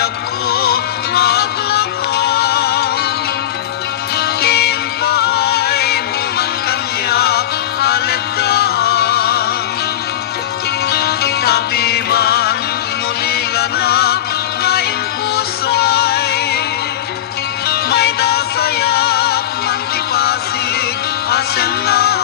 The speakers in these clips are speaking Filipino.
biyak ko maglakang impay mo man kanya aletang tapi man nulila na ngayon pusay may dasayap man tipasig asen na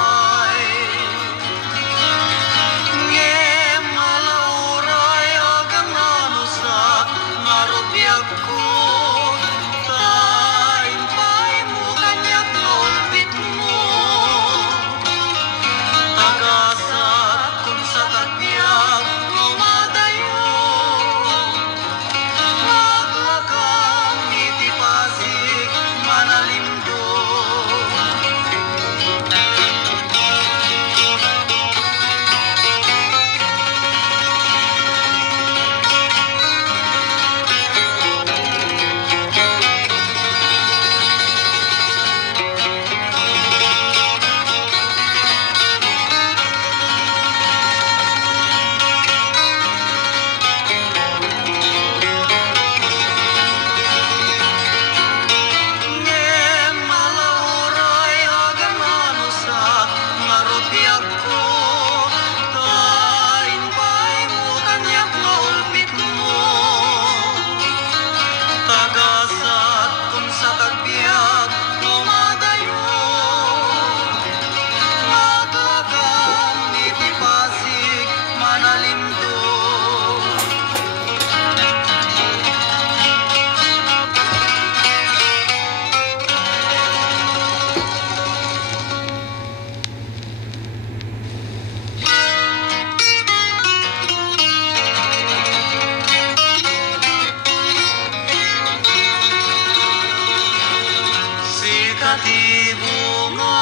di bunga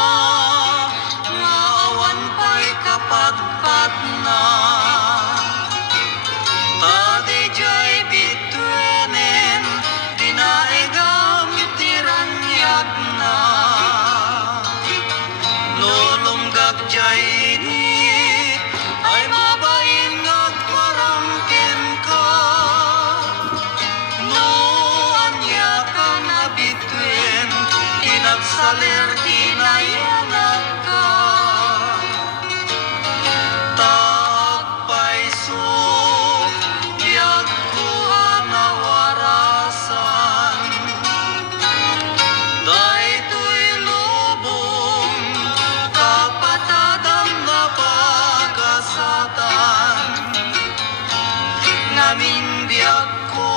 maawan pa'y kapatpat na tadi jay bituenen dinaegam tiranyag na lulunggag jay ini ay mabain at parangken ka noan ya ka na bituen saler dinayanak ka takpay so diag ko nawarasan daytoy lubong kapatadang na pagasatan ngamin biag ko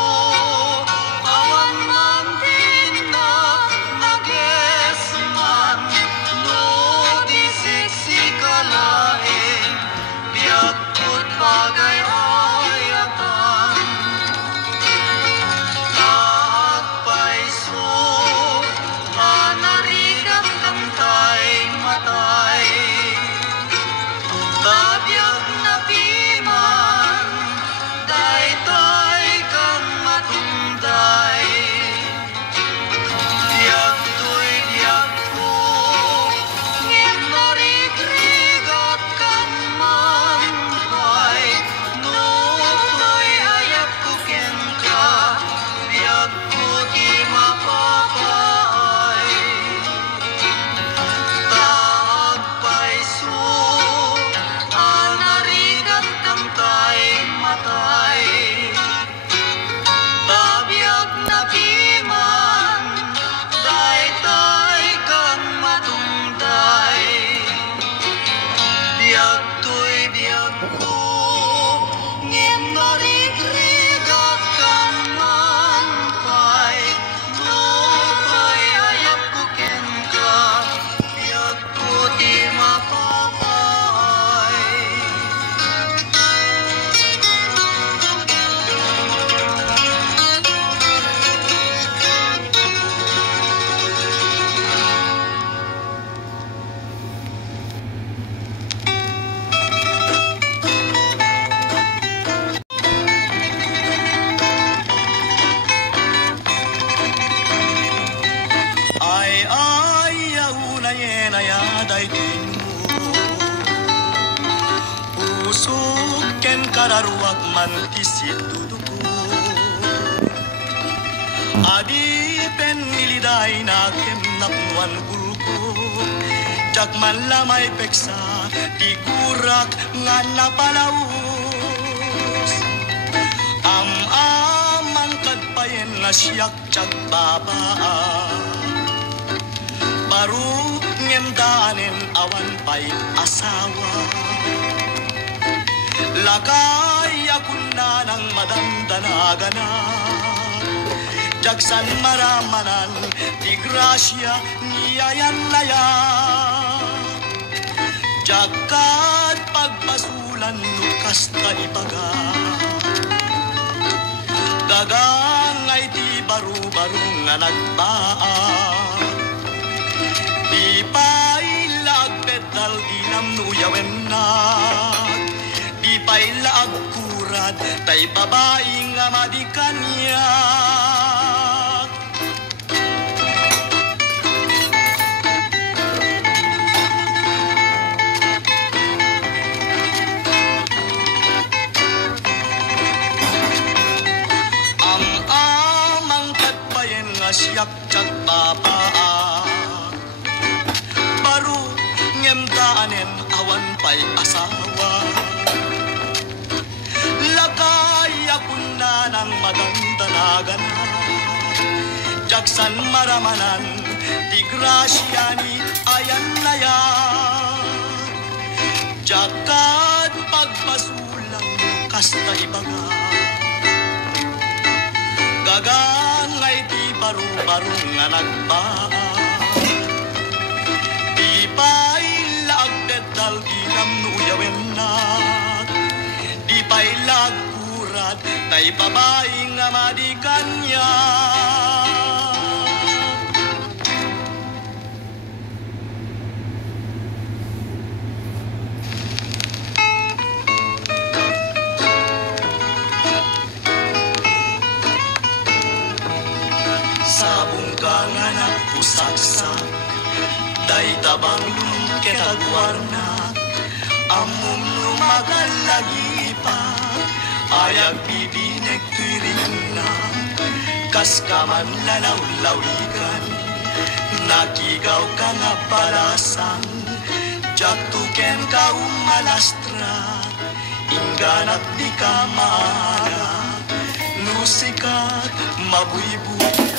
Usuk ken kararuak man ti situduko Adi pen niliday na kemnapnuan gulko jak man lamay peksa di kurak nga napalaus amang kadpayen nga siyak jak babaa baru ngemdanen awan pay asawa lakay akuna ng madandanaga Jaksan maramanan di grasya niyayan laya Jakat pagpasulan lukas ta ibaga Gagangay di baru-baru nga nagbaa Di pailag pedal inam nuyawen na Di pailag kurad tay babae nga madikan niya siyak jak babaa baru ngemdaanen awan pay asawa lakay akuna ng magandanagan jaksan maramanan di grasya ni ayan naya jakat pagpasulang kasta ibaga gagangay di baru-baru nga nagbaa Di pailag pedal ginam nuyawen na Di pailag kurat tay babae nga madikan niya Pusaksak, day tabang ketagwarna, amum lumagalagi pa, ayag bibinek tuiring na, kaskaman lalaw-lawigan, nakigaw ka nga balasang, jatuken ka umalastra, inganat di ka maara, nusikat mabuybuya.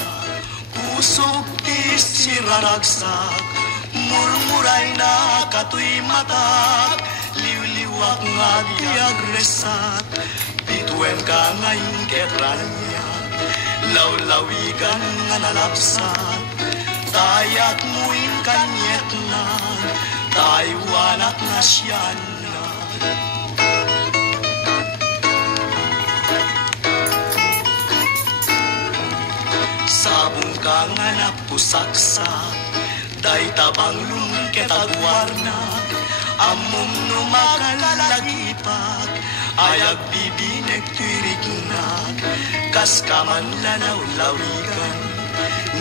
Usok ti siraragsak Murmuray na katoy matak Liw-liwak nga di agresat Bituen ka ngayong ketranya Law-lawigan nga nalapsat Tayak muin kanyet na Taiwanak na siyan na Sabong ka nga napusaksak Day tabang lungket agwarna Among numakalalagipak Ayag bibinek tuirignak Kaskaman lanaw-lawigan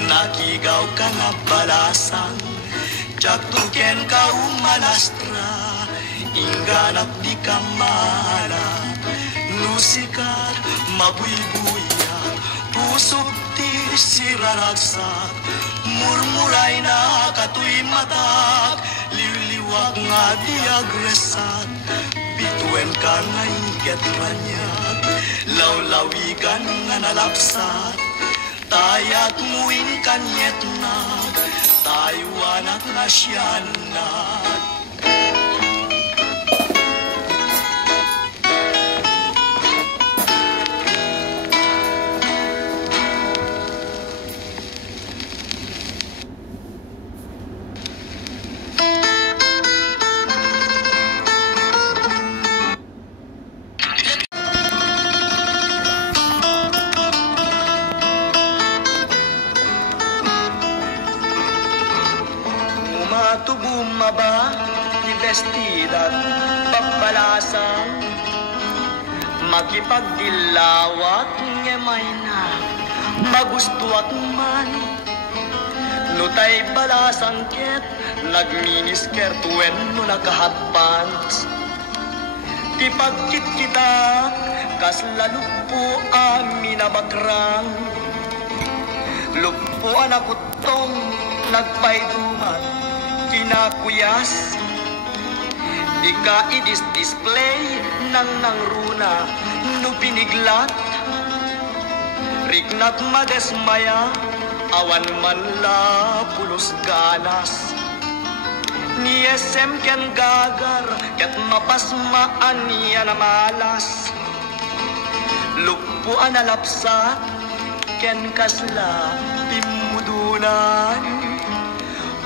Nakigaw ka nga balasang Jaktuken ka umalastra Inganap di ka mala Nusikat mabuybuya Pusok siraragsak Murmuray na katoy matak Liw-liwak nga di agresat Bituen ka nga inget ranyag Law-lawigan nga nalapsat Tayak muin kanyet na Taiwanak na siyan na Bumaba ni vestida pagbalasang makipagdilawat ngemay na magustuak man nutay balasang ket nagminisker tuen no nakahatpants ti pagkit kita kas lalupo amin na bakrang Lupuan ako tong nagpayduman, kinakuyas. Di ka i-display nang runa no biniglat. Rignat madesmaya, awan man la pulos ganas. Ni SM ken gagar, ket mapasmaan niya na malas. Lupuan na lapsat, ken kasla pimudunan.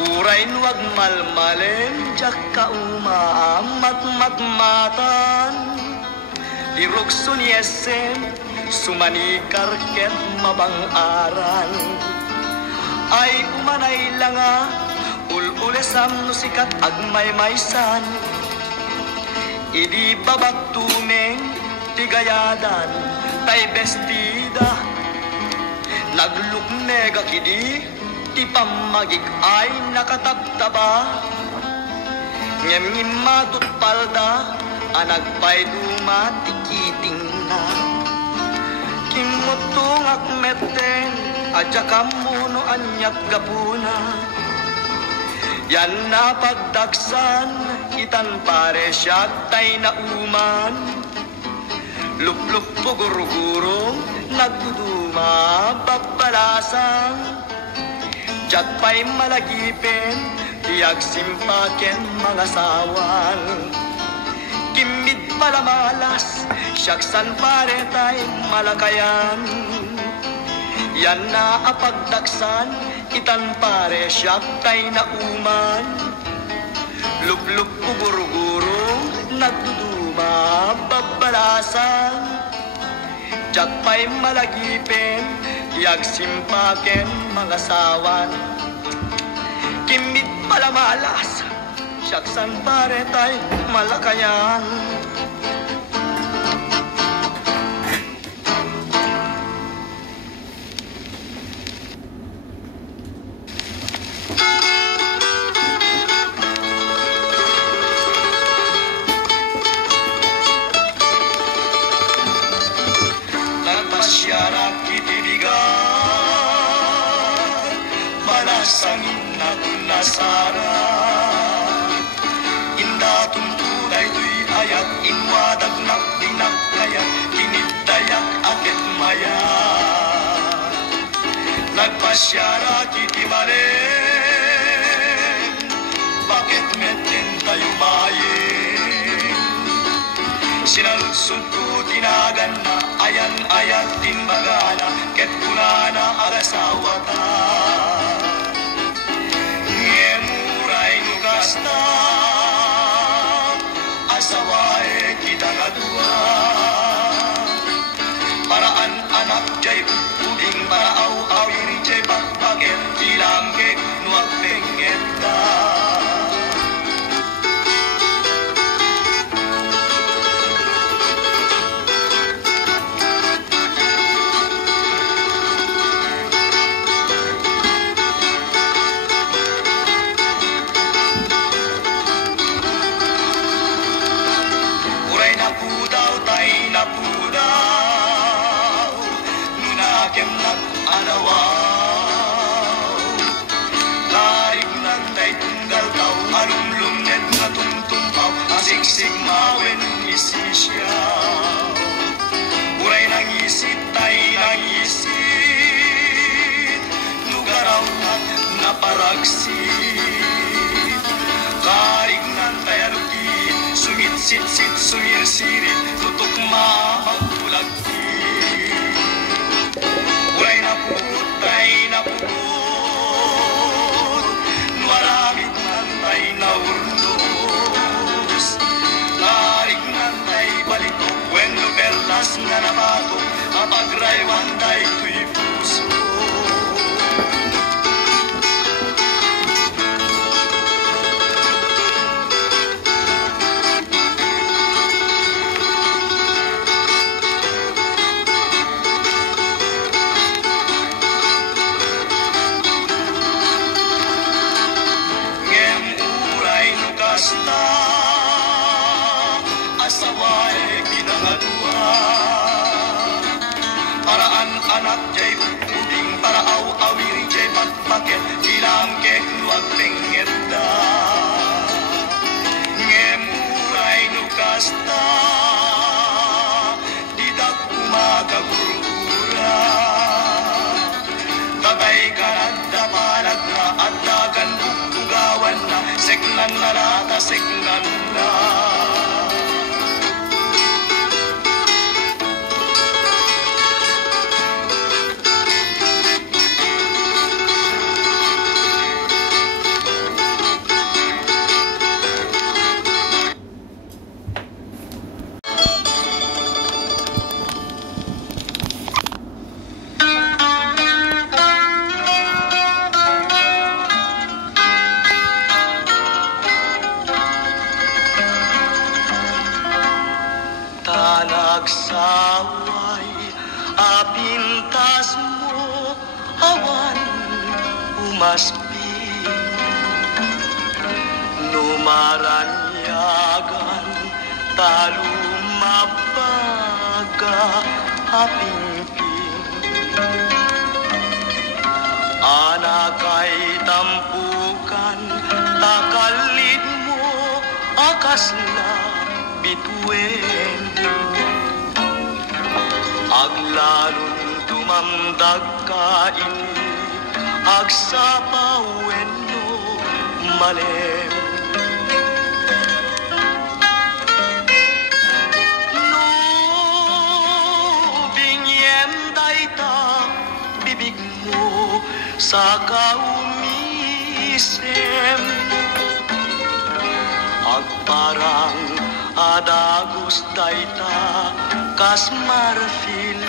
Uray wag malmalen, jak kaumamat-matmatan. Dirugso ni SM, sumanikar ket mabang-aran. Ay umanay langa, ululesam no sikat agmaymaysan. Idi babagtumeng tigayadan, tay bestida. Nagluknega kidi, ti pamagig ay nakatabtaba. Ngem matut palda, anagpay dumatikiting na. Kimutong akmeten, adya kamuno anyat gapuna. Yan na pagdaksan, itan pare siya tay na uman. Lup-lup po guro-guro, nagduduma babalasang. Diyak pa'y malagipin, tiyag simpaken mga sawan. Kimid pala malas, siyaksan pare tay malakayan. Yan na apagdaksan, itan pare siyak tay na uman. Lup-lup po guro-guro, nagduduma babalasan. Diyak pa'y malagipin, tiyag simpaken mga sawan. Kimid pala malas, siyaksan pare tay malakayan. Nagpasyarak itibigan, malasangin na kunasara. Inda tuntunay tuy ayat, inwadag nak dinak kaya, kinitayak akit maya. Nagpasyarak itibalen, bakit metin tayo mayin? Sinaludsod ko tinagan na, ayan-ayat timbagana, ket kunana agasawata. Ngemuray nugasta, asawae kita ngadua. Paraan anak jay ubing, paraaw-awin jay bakbaget, ilanggek nuag pengeta. Anawaw, laig nantay tunggal tao, alumlumnet na tumtumpaw, asiksik mawen isisyaw. Uray nangisit tay nangisit, nugaraw na paragsit. Laig nantay alukit, sumit-sit-sit, sumir-sirit, tutok magpulagtit. Uray na puput, maramit nantay na urdos. Larik nantay balitok, when luperlas na nabatok, apagraywan tay tuy puso. Asawae kinangadua, paraan anak jay ubing, paraaw-awin tasik nan na tasik nan na. Nagsaway, apintas mo, awan, umaspin. Numaranyagan, talumabaga, apimpin. Anak ay tampukan, takalid mo, akas na bituin. Aglalon tumamdag ka ini, agsapawen no malem. No binyem dayta bibig mo sa kaumisem. Agparang adagos dayta kas marfil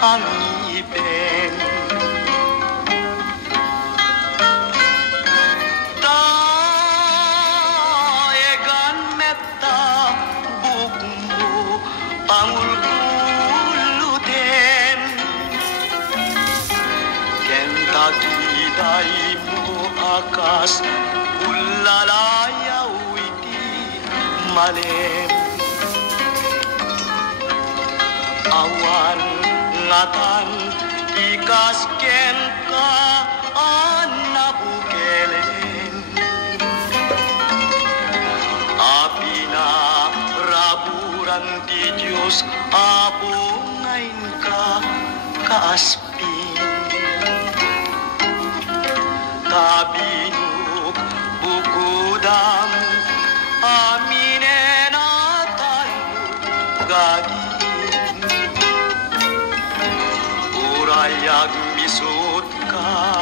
ang ngipin. Daegan metta buhok mo pangululutin. Kentakiday mo akas ulalayaw iti malem. Awan ngatan ikasken ka anabukelen. Api na raburan ti Diyos abungain ka kaaspin. Tabinuk bukudam aminen atan gagi. Urayag misut ka,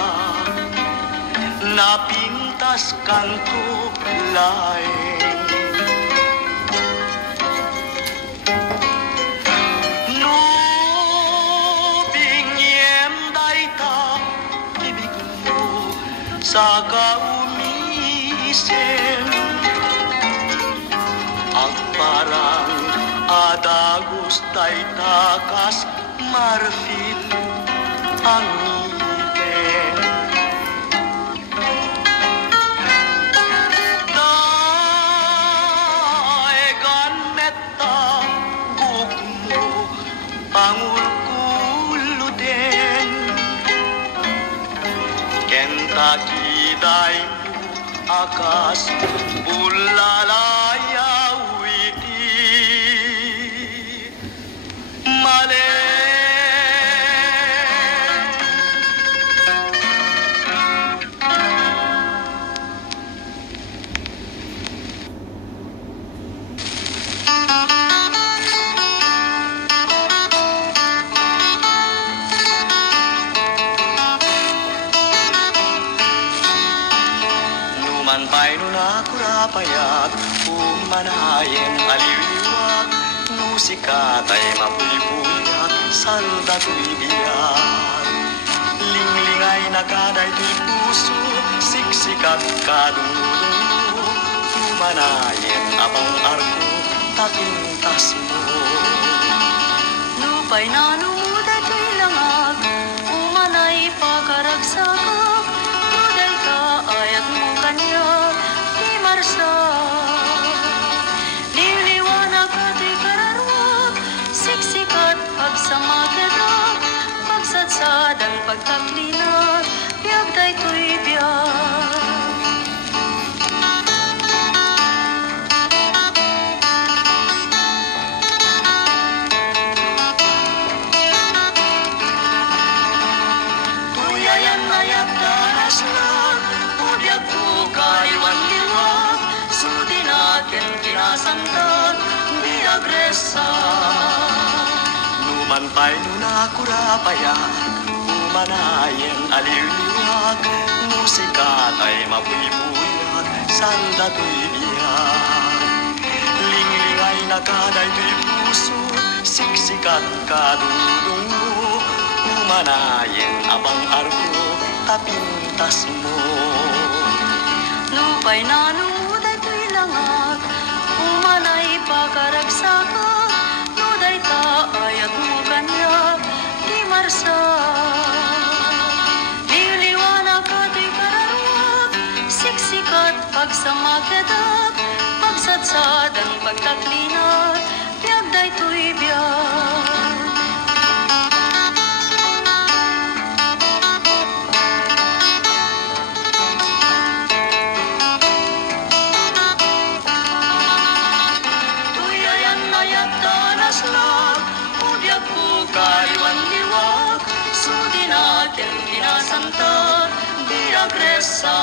napintas kanto laeng. No binyem dayta ibig mo sa kaumisem. Agparang adagos dayta kas marfil ang ngipin. Daegan metta buhok mo pangulkulutin. Kentakiday mo akas bulalayaw iti malem. Numan pa'y nunakurapayak, umanayeng aliwag, nusikat ay mapuypuyak, salda to'y biyak. Linglingay nakaday to'y puso, siksikat kadungo-dungo, umanayeng abang arko, takintas mo. Lupa'y nanumuda to'y langag, umanay pagkaragsakak, nuday ka ayat mo kanya, di marsak. Liliwanag at ikararwag, siksikat pagsamagadak, pagsatsadan pagtaklinag, biyag day to'y biyag. Tuyayan ayat danas na, udyag po kaliwan liwa, agresa. Numantay nunakurapaya, umanayen aliliwag, musika tay mabuybuyak, sanda to'y biyak. Linglingay na kaday to'y puso, siksikat kadulong mo, umanayen abang arko, tapintas mo. Lupay na nuday to'y langag, umanay pagkaragsaka, nuday ta ayat mo kanya, di marsa. Diliwanag ka to'y kararwag, siksikat pagsamakyadak, pagsatsad ang pagtaklinat, biyag day to'y biyag. Ubyag ko kaliwan-liwag, sudi natin pinasanta, di agresa.